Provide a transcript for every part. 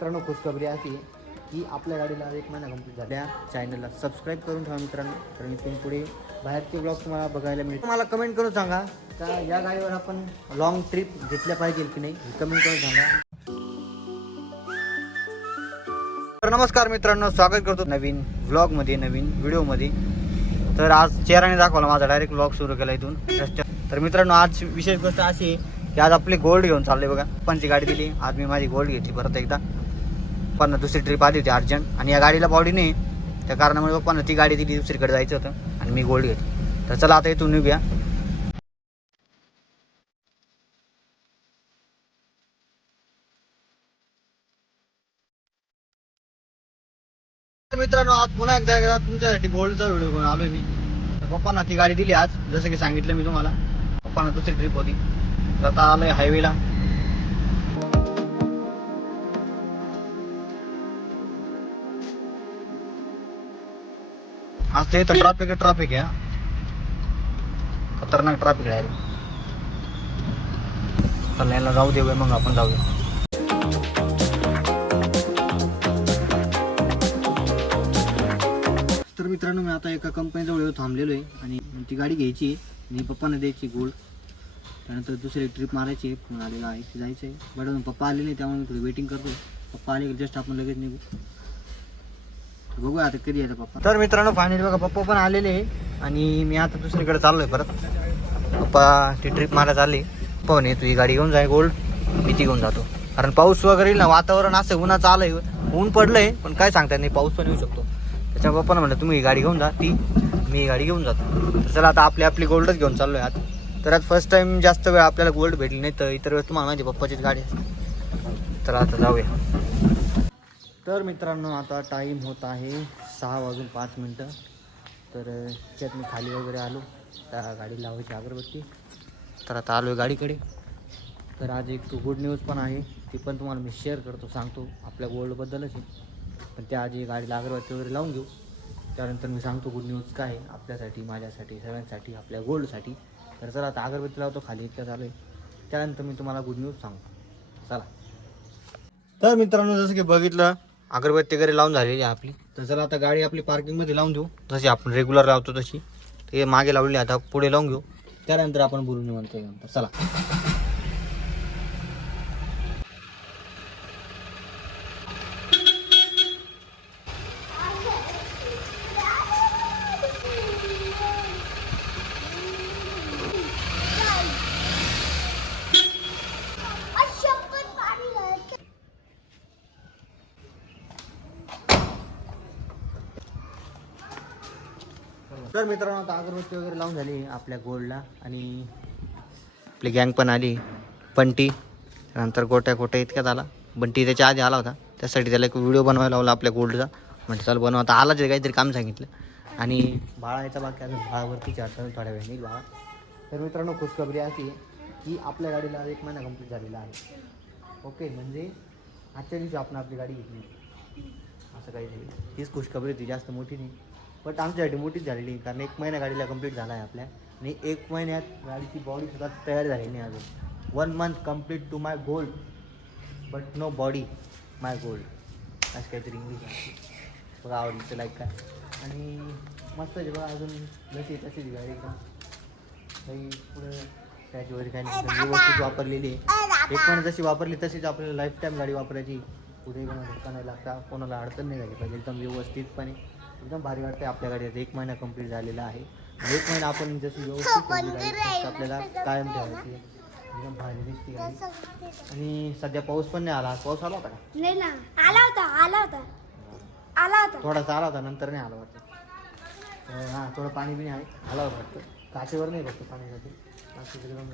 मित्रांनो खुशखबरी अशी की आपल्या गाडीला एक महिना कंप्लीट झाल्या चॅनलला सबस्क्राईब करून ठेवा मित्रांनो तर मी इथून पुढे बाहेरचे ब्लॉग तुम्हाला बघायला मिळतील. मला कमेंट करून सांगा का या गाडीवर आपण लॉंग ट्रिप घेतल्या पाहिजे की नाही कमेंट करून सांगा. तर नमस्कार मित्रांनो स्वागत करतो नवीन व्लॉगमध्ये नवीन व्हिडिओमध्ये तर आज चेहराने दाखवला माझा डायरेक्ट व्लॉग सुरू केला इथून. तर मित्रांनो आज विशेष गोष्ट अशी आहे की आज आपली गोल्ड घेऊन चालले बघा. पप्पांची गाडी दिली आज मी माझी गोल्ड घेतली परत एकदा. पप्पांना दुसरी ट्रिप आली होती अर्जंट आणि या गाडीला बॉडी नाही. त्या कारणामुळे पप्पांना ती गाडी दिली दुसरीकडे जायचं होतं आणि मी गोल्ड घेतली. तर चला आता इथून निघूया. मित्रांनो आज पुन्हा एकदा एकदा तुमच्यासाठी गोल्डचा व्हिडिओ घेऊन आलोय मी. पप्पांना ती गाडी दिली आज जसं की सांगितलं मी तुम्हाला. पप्पांना दुसरी ट्रिप होती. तर आता आलोय हायवेला आज इथं तर ट्रॅफिक ट्रॅफिक आहे खतरनाक ट्रॅफिक आहे. चला याला जाऊ देऊया मग आपण जाऊया. तर मित्रांनो मी आता एका कंपनीजवळ येऊन थांबलेलो आहे आणि ती गाडी घ्यायची आहे. आणि पप्पांना द्यायची गोल्ड त्यानंतर दुसरी ट्रिप मारायची आहे. फोन आलेला आहे जायचं आहे बट पप्पा आले नाही त्यामुळे मी थोडी वेटिंग करतो पप्पा आले की जस्ट आपण लगेच निघू. तर आता कधी येतं पप्पा. तर मित्रांनो फायनली बघा पप्पा पण आलेले आहे. आणि मी आता दुसरीकडे चाललोय परत. पप्पा ती ट्रिप मला चालली पण ये तुझी गाडी घेऊन जाय गोल्ड. मी ती घेऊन जातो. कारण पाऊस वगैरे येईल ना वातावरण असं उन्हाचं आलंय. ऊन पडलंय पण काय सांगता नाही पाऊस पण येऊ शकतो. त्याच्या पप्पानं म्हणलं तुम्ही ही गाडी घेऊन जा ती मी ही गाडी घेऊन जातो. तर चला आता आपली आपली गोल्डच घेऊन चाललोय आता तर आज फर्स्ट टाइम जास्त वेळ आपल्याला गोल्ड भेटली नाही तर इतर वेळेस तुम्हाला माझ्या पप्पाचीच गाडी तर आता जाऊया. तर मित्रांनो आता टाईम होत आहे सहा वाजून पाच मिनटं. तर त्यात मी खाली वगैरे आलो. त्या गाडी लावायची अगरबत्ती. तर आता आलो आहे गाडीकडे. तर आज एक गुड न्यूज पण आहे. ती पण तुम्हाला मी शेअर करतो सांगतो. आपल्या गोल्डबद्दलच आहे. पण त्या आधी गाडीला अगरबत्ती वगैरे लावून घेऊ. त्यानंतर मी सांगतो गुड न्यूज काय आहे आपल्यासाठी माझ्यासाठी सगळ्यांसाठी आपल्या गोल्डसाठी तर चला आता अगरबत्ती लावतो. खाली इतक्या चालू आहे त्यानंतर मी तुम्हाला गुड न्यूज सांगतो. चला. तर मित्रांनो जसं की बघितलं अगरबत्ती वगैरे लावून झालेली आहे आपली. तर चला आता गाडी आपली पार्किंगमध्ये लावून देऊ. जशी आपण रेग्युलर लावतो तशी. ते मागे लावलेली आता पुढे लावून घेऊ. त्यानंतर आपण बोलून म्हणतो चला. तर मित्रांनो आता अगरबत्ती वगैरे लावून झाली आपल्या गोल्डला आणि आपली गँग पण आली. पंटी नंतर गोट्या गोट्या इतक्यात आला. बंटी त्याच्या आधी आला होता. त्यासाठी त्याला एक व्हिडिओ बनवायला लावला आपल्या गोल्डचा. म्हणजे चालू बनवता आला जे काहीतरी काम सांगितलं. आणि बाळा याचा बाकी अजून बाळावरती चार थोड्या वेळ येईल बाळा. तर मित्रांनो खुशखबरी अशी की आपल्या गाडीला एक महिना कंप्लीट झालेला आहे. ओके म्हणजे आजच्या दिवशी आपण आपली गाडी घेतली. असं काही नाही हीच खुशखबरी होती जास्त मोठी नाही. बट आमच्यासाठी मोठीच झालेली कारण एक महिना गाडीला कंप्लीट झाला आहे आपल्या. आणि एक महिन्यात गाडीची बॉडी सुद्धा तयार झाली नाही अजून. One month complete to my gold but nobody my gold असं काहीतरी इंग्लिश आहे. बघा आवडली लाईक काय. आणि मस्त आहे बघा अजून जशी तशीच गाडी एकदम. काही पुढे त्याची वगैरे काही नाही. व्यवस्थित वापरलेली आहे एक पण जशी वापरली तशीच आपल्याला लाईफ टाईम गाडी वापरायची. कुठेही कोणाला धक्का नाही लागता. कोणाला अडचण नाही झाली पाहिजे. एकदम व्यवस्थितपणे. एकदम भारी वाटते आपल्या गाडीत एक महिना कंप्लीट झालेला आहे. एक महिना आपण जशी व्यवस्थित तशी आपल्याला कायम ठेवायची. एकदम भारी दिसते गाडी आणि सध्या पाऊस पण नाही आला. पाऊस आला होता का? नाही ना. आला होता आला होता. आला होता. थोडासा आला होता नंतर नाही आला वाटतं. हां थोडं पाणी बिणी आहे. आला होता वाटतं. काचेवर नाही फक्त पाण्यासाठी.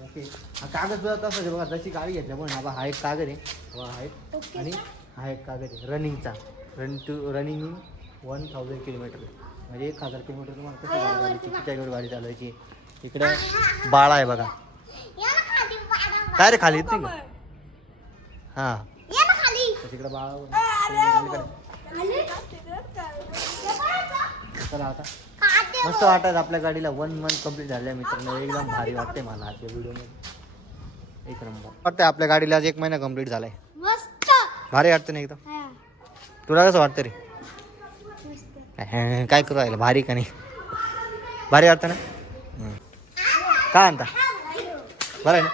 ओके हा कागद सुद्धा तसंच आहे बघा जशी गाडी घेतल्या पण हा हा एक कागद आहे. हा एक. आणि हा एक कागद आहे. रनिंगचा. Run to running one thousand kilometre म्हणजे एक हजार किलोमीटर तुम्हाला गाडी चालवायची किती गाडी चालवायची इकडे बाळा आहे बघा. काय रे खाली? का हां. तिकडे बाळा चला आता. मस्त वाटत आपल्या गाडीला वन मंथ कंप्लीट झाल्या मित्रांनो. एकदम भारी वाटते मला आजच्या व्हिडिओमध्ये एक नंबर. वाटतंय आपल्या गाडीला आज एक महिना कंप्लीट झालाय. भारी वाटतं ना एकदम. तुला कसं वाटतं रे? काय काय करू राहिलं? भारी का नाही? भारी वाटतं ना? काय आणता बरं आहे ना?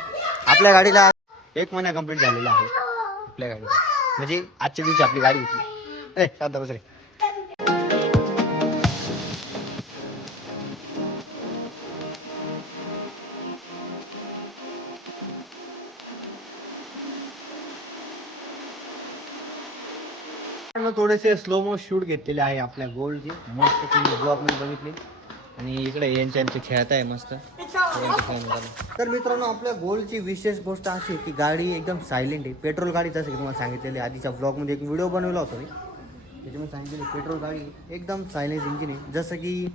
आपल्या गाडीला एक महिना कंप्लीट झालेला आहे. आपल्या गाडीला. म्हणजे आजच्या दिवशी आपली गाडी होती ए शांत बस रे. आपण थोडेसे स्लो मो शूट घेतलेले आहे आपल्या गोल्डचे मस्त तुम्ही ब्लॉगमध्ये बघितले. आणि इकडे यांचे यांचे खेळत आहे मस्त. तर मित्रांनो आपल्या गोल्डची विशेष गोष्ट अशी की गाडी एकदम सायलेंट आहे. पेट्रोल गाडी जसं की तुम्हाला सांगितलेली आधीच्या ब्लॉगमध्ये एक व्हिडिओ बनवला होता मी. त्याच्यामध्ये सांगितलेली पेट्रोल गाडी एकदम सायलेंट इंजिन आहे. जसं की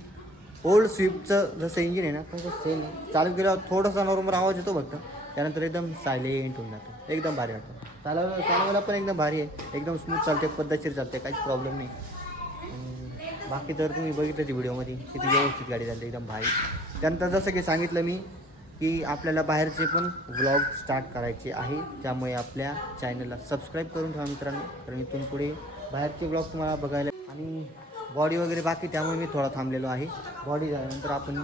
ओल्ड स्विफ्टचं जसं इंजिन आहे ना तसं सेम आहे. चालू केल्यावर थोडासा नॉर्मल आवाज येतो फक्त. त्यानंतर एकदम सायलेंट होऊन जातो. एकदम भारी वाटतं. चालवायला चालवायला पण एकदम भारी आहे. एकदम स्मूथ चालते पद्धतशीर चालते काहीच प्रॉब्लेम नाही. बाकी तर तुम्ही बघितलं ती व्हिडिओमध्ये किती व्यवस्थित गाडी चालते एकदम भारी. त्यानंतर जसं की सांगितलं मी की आपल्याला बाहेरचे पण व्लॉग स्टार्ट करायचे आहे. त्यामुळे आपल्या चॅनलला सबस्क्राईब करून ठेवा मित्रांनो. कारण इथून पुढे बाहेरचे व्लॉग तुम्हाला बघायला आणि बॉडी वगैरे बाकी त्यामुळे मी थोडा थांबलेलो आहे. बॉडी झाल्यानंतर आपण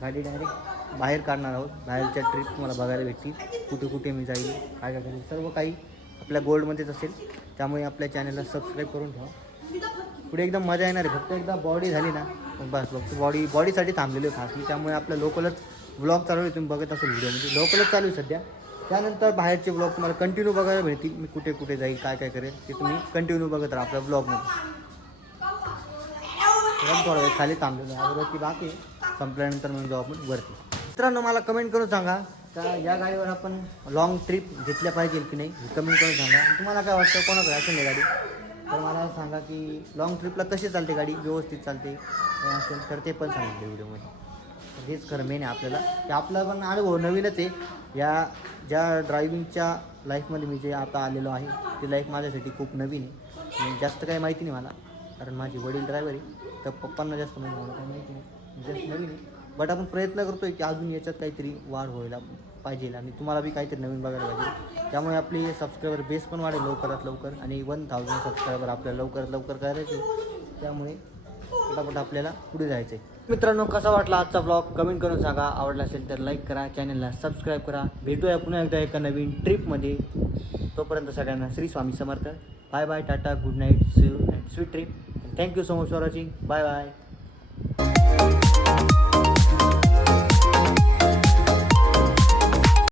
गाडी डायरेक्ट बाहेर काढणार आहोत. बाहेरच्या ट्रिप तुम्हाला बघायला भेटतील. कुठे कुठे मी जाईल काय काय करेल सर्व काही आपल्या गोल्डमध्येच असेल. त्यामुळे आपल्या चॅनलला सबस्क्राईब करून ठेवा. पुढे एकदम मजा येणार आहे. फक्त एकदा बॉडी झाली ना बस फक्त बॉडी बॉडीसाठी थांबलेलो आहे खास मी त्यामुळे आपल्या लोकलच ब्लॉग चालू आहे. तुम्ही बघत असाल व्हिडिओमध्ये लोकलच चालू आहे सध्या. त्यानंतर बाहेरचे ब्लॉग तुम्हाला कंटिन्यू बघायला भेटतील. मी कुठे कुठे जाईल काय काय करेल ते तुम्ही कंटिन्यू बघत राहा आपल्या ब्लॉगमध्ये थोडा वेळ खाली थांबलेलो आहे. अगरबत्ती बाकी. संपल्यानंतर मग जाऊ आपण वरती. मित्रांनो मला कमेंट करून सांगा का या गाडीवर आपण लॉंग ट्रिप घेतल्या पाहिजे की नाही कमेंट करून सांगा. आणि तुम्हाला काय वाटतं कोणाकडे असेल गाडी? तर मला सांगा की लॉंग ट्रिपला कशी चालते गाडी? व्यवस्थित चालते असेल तर ते पण सांगितलं व्हिडिओमध्ये. हेच खरं मेन आहे आपल्याला. की आपला पण अनुभव नवीनच आहे. या ज्या ड्रायव्हिंगच्या लाईफमध्ये मी जे आता आलेलो आहे ती लाईफ माझ्यासाठी खूप नवीन आहे. जास्त काही माहिती नाही मला कारण माझे वडील ड्रायव्हर आहे. तर पप्पांना जास्त माहिती मला काही माहिती नाही. जस्ट नवीन आहे. बट आपण प्रयत्न करतोय की अजून याच्यात काहीतरी वाढ व्हायला पाहिजे आणि तुम्हाला बी काहीतरी नवीन बघायला पाहिजे. त्यामुळे आपली सबस्क्रायबर बेस पण वाढेल लवकरात लवकर आणि वन थाउजंड सबस्क्रायबर आपल्याला लवकरात लवकर करायचे. त्यामुळे पटापट आपल्याला पुढे जायचं आहे मित्रांनो कसा वाटला आजचा ब्लॉग कमेंट करून सांगा. आवडला असेल तर लाईक करा चॅनलला सबस्क्राईब करा. भेटूया पुन्हा एकदा एका नवीन ट्रिपमध्ये तोपर्यंत सगळ्यांना Shri Swami Samarth. Bye bye tata good night see and sweet trip thank you so much for watching bye bye